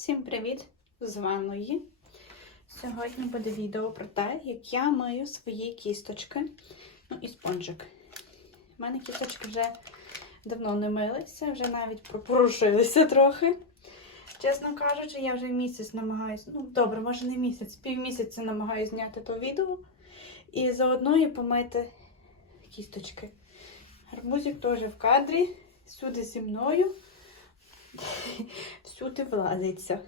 Всім привіт з ванної. Сьогодні буде відео про те, як я мию свої кісточки. Ну і спонжик. У мене кісточки вже давно не милися, вже навіть пропорушилися трохи. Чесно кажучи, я вже місяць намагаюся, ну добре, може не місяць, півмісяця намагаюся зняти то відео і заодно і помити кісточки. Гарбузик теж в кадрі, всюди зі мною. Всюди влазиться.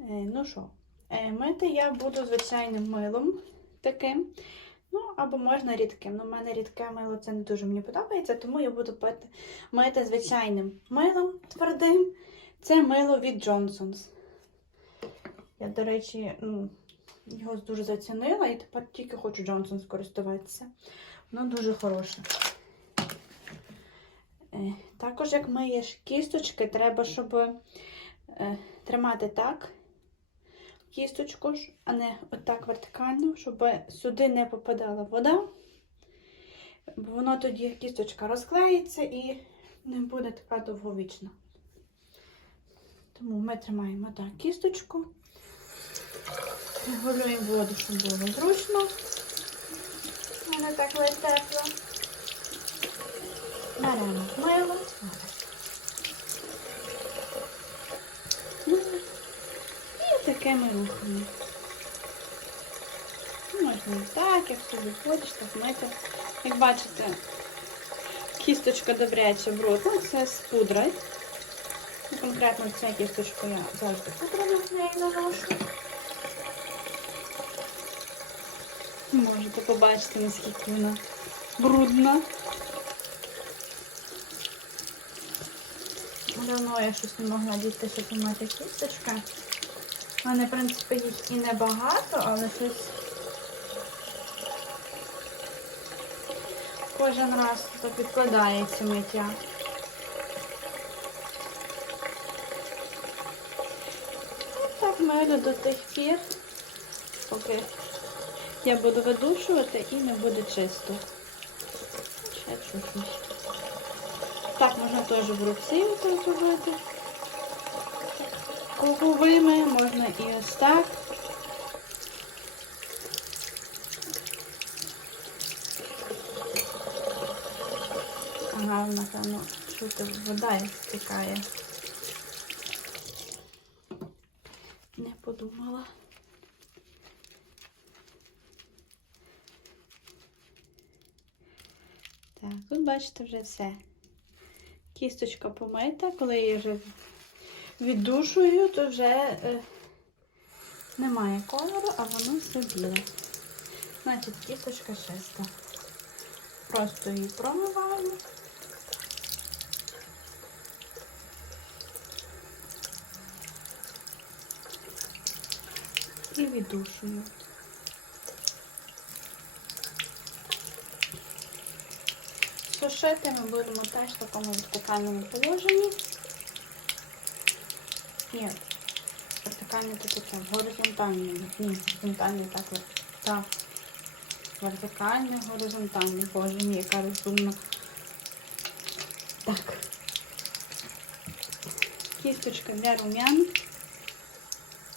Е, ну що, е, мити я буду звичайним милом таким. Ну, або можна рідким. Ну, в мене рідке мило це не дуже мені подобається, тому я буду пити, мити звичайним милом твердим. Це мило від Johnson's. Я, до речі, ну, його дуже зацінила і тепер тільки хочу Johnson's користуватися. Воно дуже хороше. Е, Також, як миєш кісточки, треба, щоб е, тримати так кісточку, а не отак вертикально, щоб сюди не попадала вода. Бо воно тоді кісточка розклеїться і не буде така довговічна. Тому ми тримаємо так кісточку, регулюємо воду, щоб було зручно. Вона так ледь тепла. Беремо мило. І такими рухами. Можна так, як собі хочеш, так мити. Як бачите, кісточка добряче в рот. Ну, це з пудрою. Ну, Конкретно ця кісточку я завжди пудрою з неї наношу. Можете побачити, наскільки вона брудна. Давно я щось не могла дійти, щоб помити кісточки. У мене, в принципі, їх і небагато, але щось кожен раз так відкладається миття. Так милю до тих пір, поки я буду видушувати і не буде чисто. Ще чуть-чуть. Теж в руці так зробити. Круговими, можна і ось так. Ага, напевно, чути вода стікає. Не подумала. Так, тут бачите вже все. Кісточка помита, коли я її вже віддушую, то вже е, немає кольору, а воно все біле. Значить, кісточка чиста. Просто її промиваю. І віддушую. Сушити ми будемо теж в такому вертикальному положенні. Ні, вертикальне таке, в горизонтальному. Ні, горизонтальне так. Так. Вертикальне, горизонтальне. Боже мій, яка розумна. Так. Кісточка для рум'ян.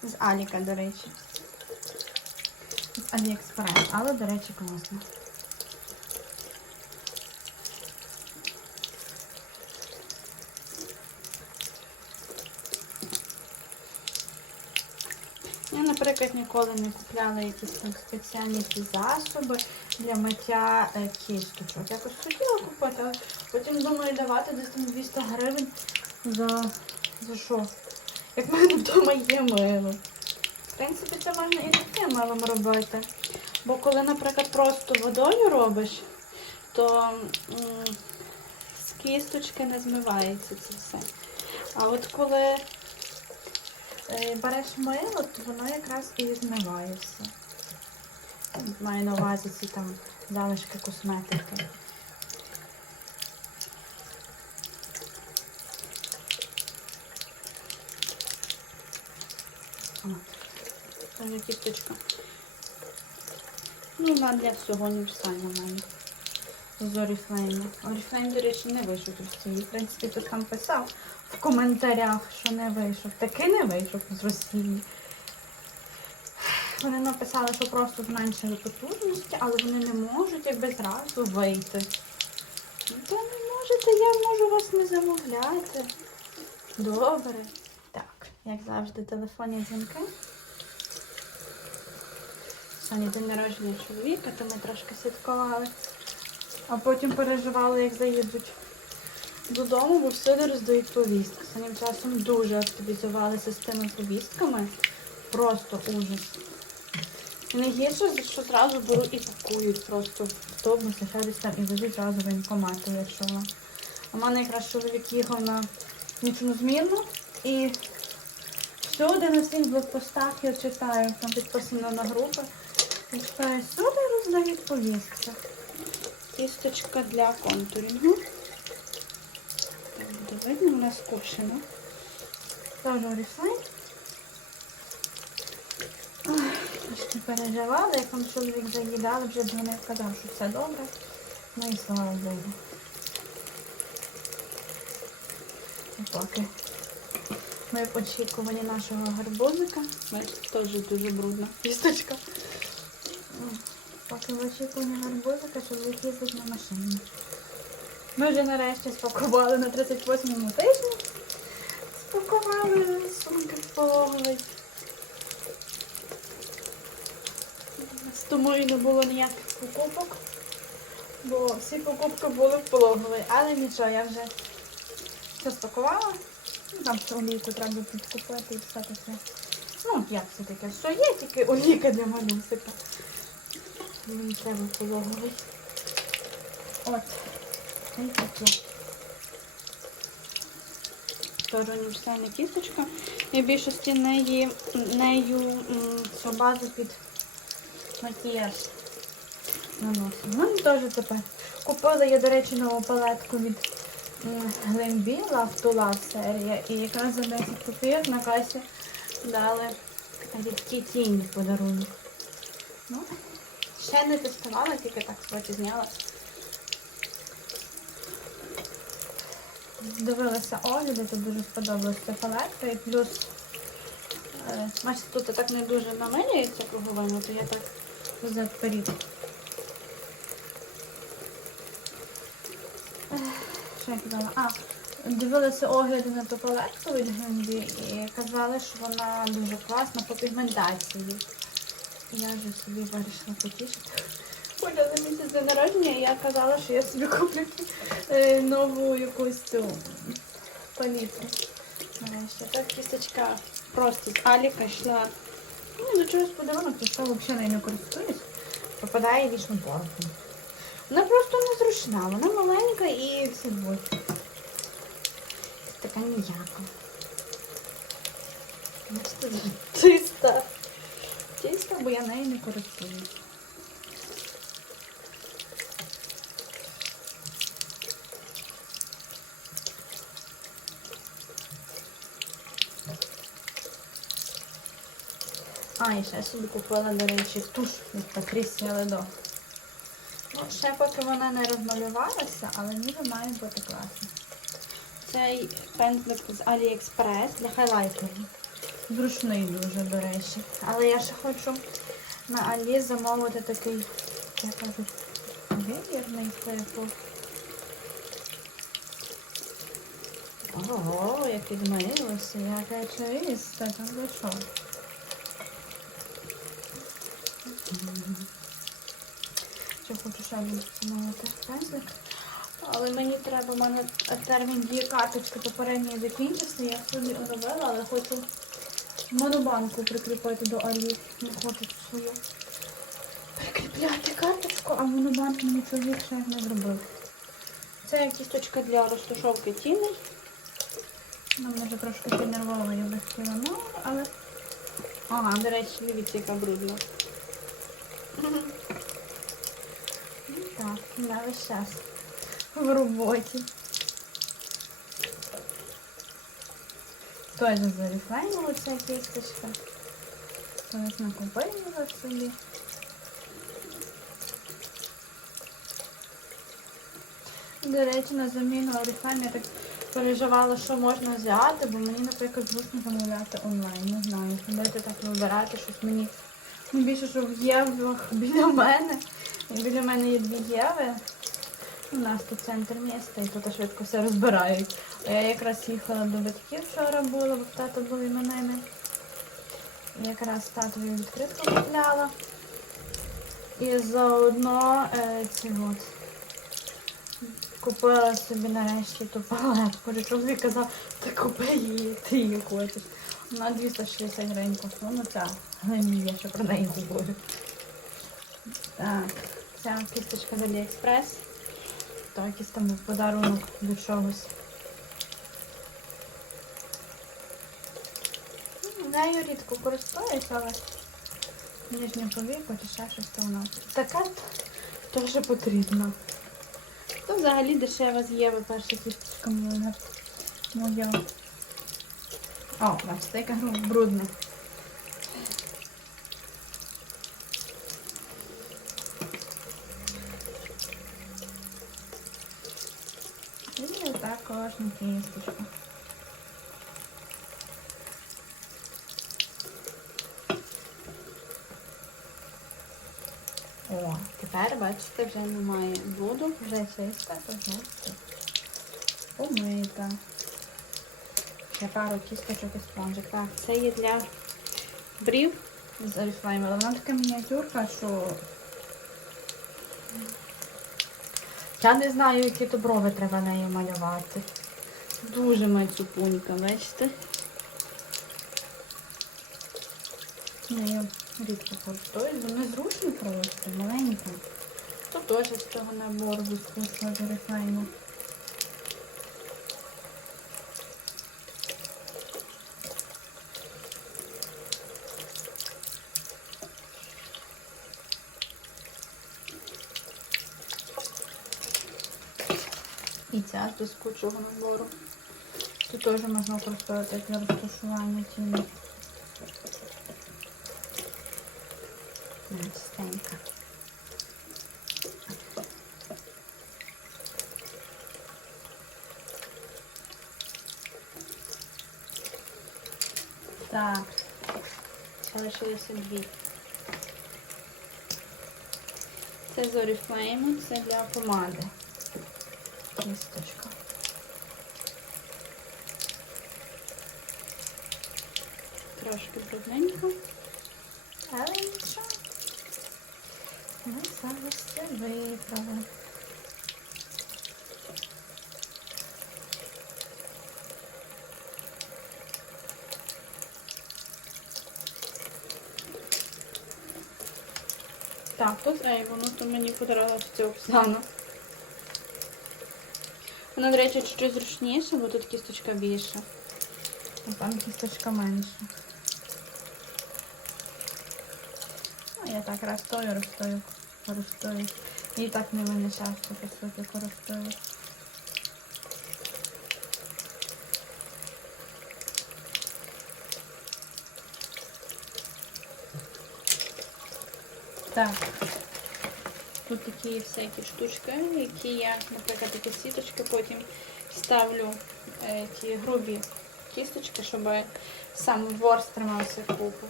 З Аліка, до речі. З Аліекспрес, але, до речі, класно. Я, наприклад, ніколи не купляла якісь там спеціальні засоби для миття е, кісточок. Якось хотіла купити, а потім думаю давати десь там 200 гривень за, за що? Як в мене вдома є мило. В принципі, це можна і таким милом робити. Бо коли, наприклад, просто водою робиш, то з кісточки не змивається це все. А от коли береш мило, то воно якраз і змиває все. Маю на увазі ці там залишки косметики. Вже кісточка. Ну, вона для всього універсальна в мене. З Oriflame. Oriflame, до речі, не вийшов цій. В принципі, тут там писав в коментарях, що не вийшов. Таки не вийшов з Росії. Вони написали, що просто зменшили потужності, але вони не можуть якби зразу вийти. Та не можете, я можу вас не замовляти. Добре. Так, як завжди, телефонні дзвінки. Сьогодні день народження чоловіка, то ми трошки святкували. А потім переживали, як заїдуть додому, бо всюди роздають повістки. Останнім часом дуже активізувалися з тими повістками. Просто ужас. Найгірше, що зразу беруть і пакують просто в автобус, ще десь там і везуть зразу в воєнкомату, якщо. У мене якраз чоловік їхав на нічну зміну і всюди на всіх блокпостах я читаю, там підписано на групи. Я читаю, всюди роздають повістки. Кісточка для контурінгу. Так, буде видно, вона скошена. Теж оріфлейм. Трошки переживала, як там чоловік заїдали, вже дзвонив, казав, що все добре. Ну і слава Богу. І поки ми в очікуванні нашого гарбузика. Бачите, теж дуже брудна кісточка. Поки в очікуванні гарбузика чоловік їздить на машині. Ми вже нарешті спакували на 38-му тижні. Спакували сумки в пологовий. Тому і не було ніяких покупок, бо всі покупки були в пологовий. Але нічого, я вже все спакувала. Ну, Там ще треба підкупити і все таке. Ну, як все таке, все є, тільки олійка для малюсика. Мені треба пологовий. От. І таке. Теж універсальна кісточка. Я в більшості неї, нею цю базу під макіяж наносимо. Ну, теж тепер. Купила я, до речі, нову палетку від м, Глембіла, Автула серія. І якраз за 10 копійок на касі дали рідкі тіні подарунок. Ну, ще не тестувала, тільки так сьогодні зняла. Дивилася огляди, то дуже сподобалася ця палетка. І плюс, е, бачите, тут так не дуже намилюється круговину, то я так казала? А, дивилася огляди на ту палетку від Генді і казали, що вона дуже класна по пігментації. Я вже собі вирішила потішити. Оля на місяць день народження, я казала, що я собі куплю е, нову якусь цю палітру. Нарешті. Так кісточка просто з Аліка йшла. Ну, до чогось подарунок, то взагалі нею не користуюсь. Попадає вічну бороду. Вона просто незручна, вона маленька і все буде. Така ніяка. Чиста. Чиста, бо я нею не користуюсь. А, і ще собі купила, до речі, туш від Патрісія Ледо. Ну, ще поки вона не розмалювалася, але ніби має бути класно. Цей пензлик з AliExpress для хайлайтерів. Зручний дуже, до речі. Але я ще хочу на Алі замовити такий, як кажуть, вибірний типу. Ого, як підмилося, яке чисте, там що? Ще хочу ще замовити пензлик. Але мені треба, в мене термін дії карточки попередньої закінчився. Я собі оновила, але хочу монобанку прикріпити до Алі. Не хочу свою прикріпляти карточку, а монобанк мені чоловік ще не зробив. Це кісточка для розташовки тіней. Вона може трошки піднервова, я би хотіла мало, але... Ага, до речі, дивіться, яка брудна. Ну Так, на весь час в роботі. Теж зарифлейнула ця кісточка. Тобто накопила собі. До речі, на заміну орифлейм я так переживала, що можна взяти, бо мені, наприклад, зручно замовляти онлайн. Не знаю. Будете так вибирати щось мені. Більше, що в Євах біля мене. Біля мене є дві Єви. У нас тут центр міста і тут швидко все розбирають. Я якраз їхала до батьків вчора була, бо тато був. І Якраз татові відкритку купляла. І заодно е, ці от. Купила собі нарешті ту палетку. Чоловік казав, ти купи її, ти її хочеш. Вона 260 гривень коштує. Ну ця, але ні, я ще про неї говорю. Так, ця кісточка з Аліекспрес. То якийсь там подарунок до чогось. Ну, Нею рідко користуюсь, але нижню повіку чи ще щось то вона. Така теж потрібна. То взагалі дешева з Єви перша кісточка моя. О, бачите, яка брудна. І також на. О, тепер, бачите, вже немає воду, вже чиста, то. Помита. Ще пару кісточок і спонжик. Так, це є для брів з. Але вона така мініатюрка, що я не знаю, які то брови треба нею малювати. Дуже мацюпунька, бачите? Нею рідко користуюсь, бо незручно просто, маленька. Тут теж з цього набору дуже з І ця з блискучого набору. Тут теж можна використовувати для розташування тіні. Чистенька. Так, залишилося дві. Це з Oriflame, це для помади. Кісточка. Трошки брудненько. Але нічого. Ми зараз це виправимо. Так, то з Ейвону, то мені подарувала цю Оксана. Вона, до речі, чуть-чуть зручніша, бо тут кісточка більша. А там кісточка менша. Ну, я так розстою, розстою, розстою. І так не мене часто, по суті, користую. Так. Тут такі всякі штучки, які я, наприклад, такі сіточки потім ставлю е, ті грубі кісточки, щоб сам ворс тримався купи.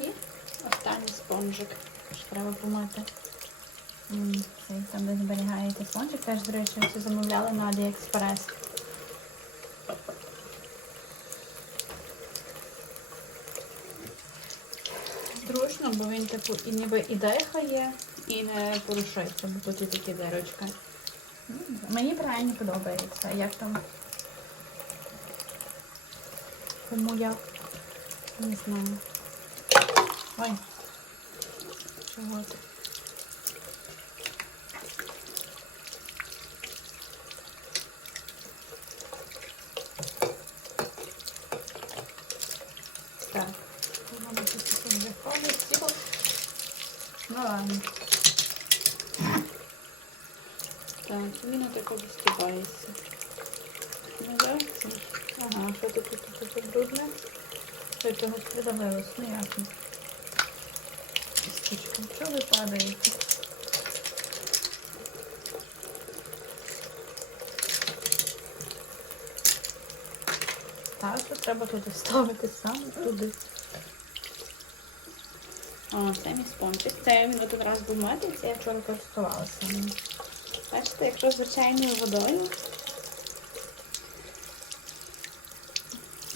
І останній спонжик. Що треба помити. Цей там, де зберігаєте спонжик, теж, до речі, це замовляли на Аліекспрес. Зручно, бо він типу і ніби і дихає, і не порушається, бо тут є такі дирочки. Мені правильно подобається. Як там? Кому я не знаю. Ой. Чого ти? Так. Воно тут вже повністю. Ну ладно. Так, він отако виступається. Ну так, це. Що тут тут брудне? Що того придавилось? Ну ясно. Кісточка, чого ви падаєте? Так, то треба туди ставити саме туди. О, це мій спончик. Це він один раз був мати, це я вчора користувалася. Бачите, якщо звичайною водою.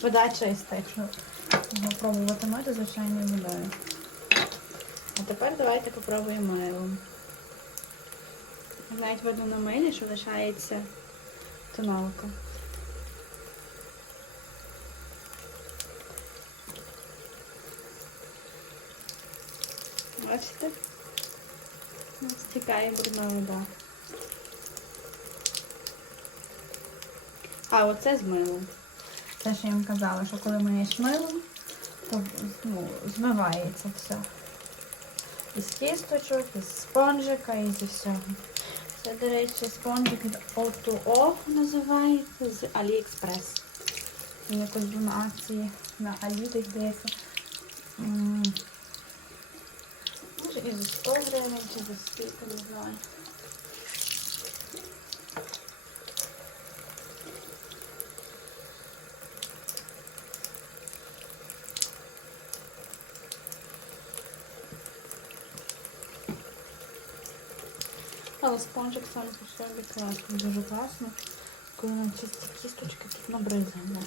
Якщо його пробувати мити звичайною водою. А тепер давайте попробуємо милом. Навіть видно на милі, що лишається тоналка. Бачите? Стікає брудна вода. А, оце з милом. Це ж я вам казала, що коли миєш милом, то ну, змивається все. Із кісточок, із спонжика, і зі всього. Це, до речі, спонжик від O2O називається з AliExpress. Якось був на акції на Алі, десь здається. Може і за 100 гривень, чи за скільки, не знаю. Але спонжик сам по собі класний, дуже класно. Коли на ці кісточки тут набризаємо.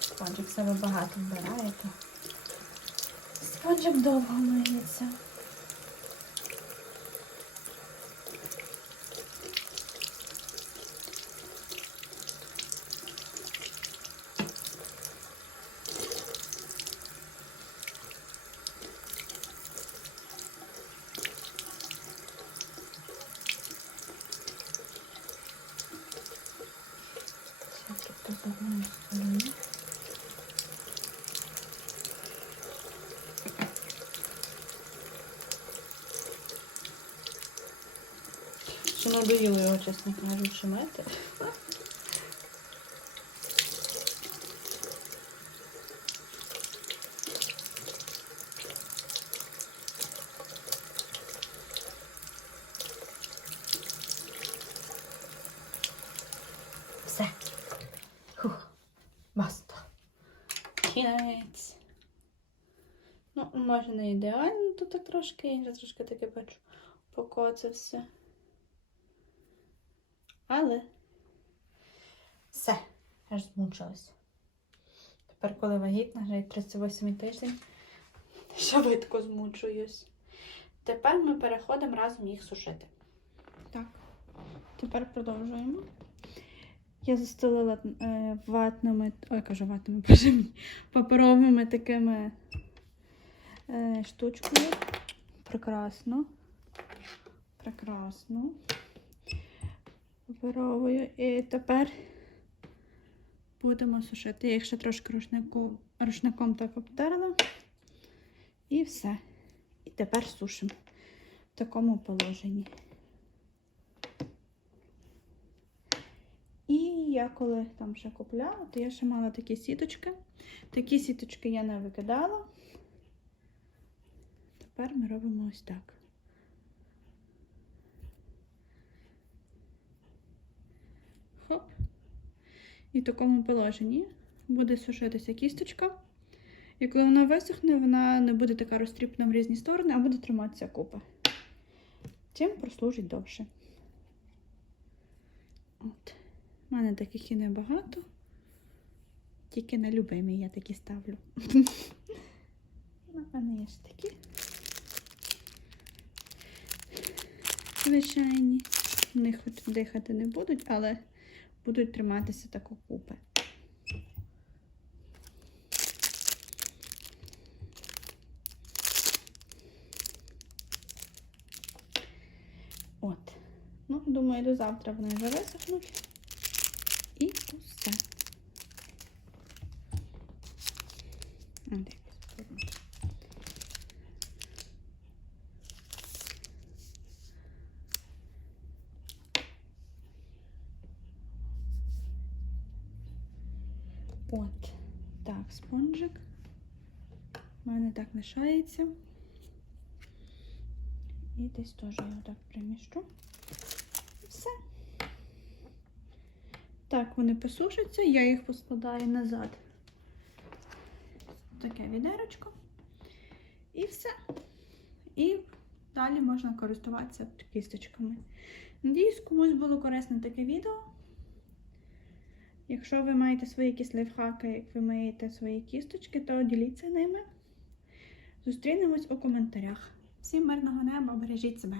Спонжик себе багато вбирає, то спонжик довго миється. Сейчас тут з одної сторони. Що надоїло його, чесно кажучи, мити. Все. Фух. Баста. Кінець. Ну, може не ідеально, тут трошки, я трошки таке бачу, покоцався. Але все, я змучилась. Тепер, коли вагітна, вже 38 тиждень, швидко змучуюсь. Тепер ми переходимо разом їх сушити. Так, тепер продовжуємо. Я застелила е, ватними, ой, кажу ватними, боже паперовими такими е, штучкою. Прекрасно. Прекрасно. Паперовою. І тепер будемо сушити. Я їх ще трошки рушником, рушником так обтерла. І все. І тепер сушимо в такому положенні. І я коли там ще купляла, то я ще мала такі сіточки. Такі сіточки я не викидала. Тепер ми робимо ось так. Хоп. І в такому положенні буде сушитися кісточка. І коли вона висохне, вона не буде така розтріпана в різні сторони, а буде триматися купа. Чим прослужить довше. От. У мене таких і небагато. Тільки на любимі я такі ставлю. У мене є ж такі. Звичайні. В них хоч дихати не будуть, але будуть триматися так окупи. От. Ну, думаю, до завтра вони вже висохнуть. І усе. А, де я От, так, спонжик. У мене так лишається. І десь теж його так приміщу. І все. Так, вони посушаться, я їх поскладаю назад. Таке відерочко. І все. І далі можна користуватися кісточками. Надіюсь, комусь було корисне таке відео. Якщо ви маєте свої якісь лайфхаки, як ви маєте свої кісточки, то діліться ними. Зустрінемось у коментарях. Всім мирного неба, бережіть себе!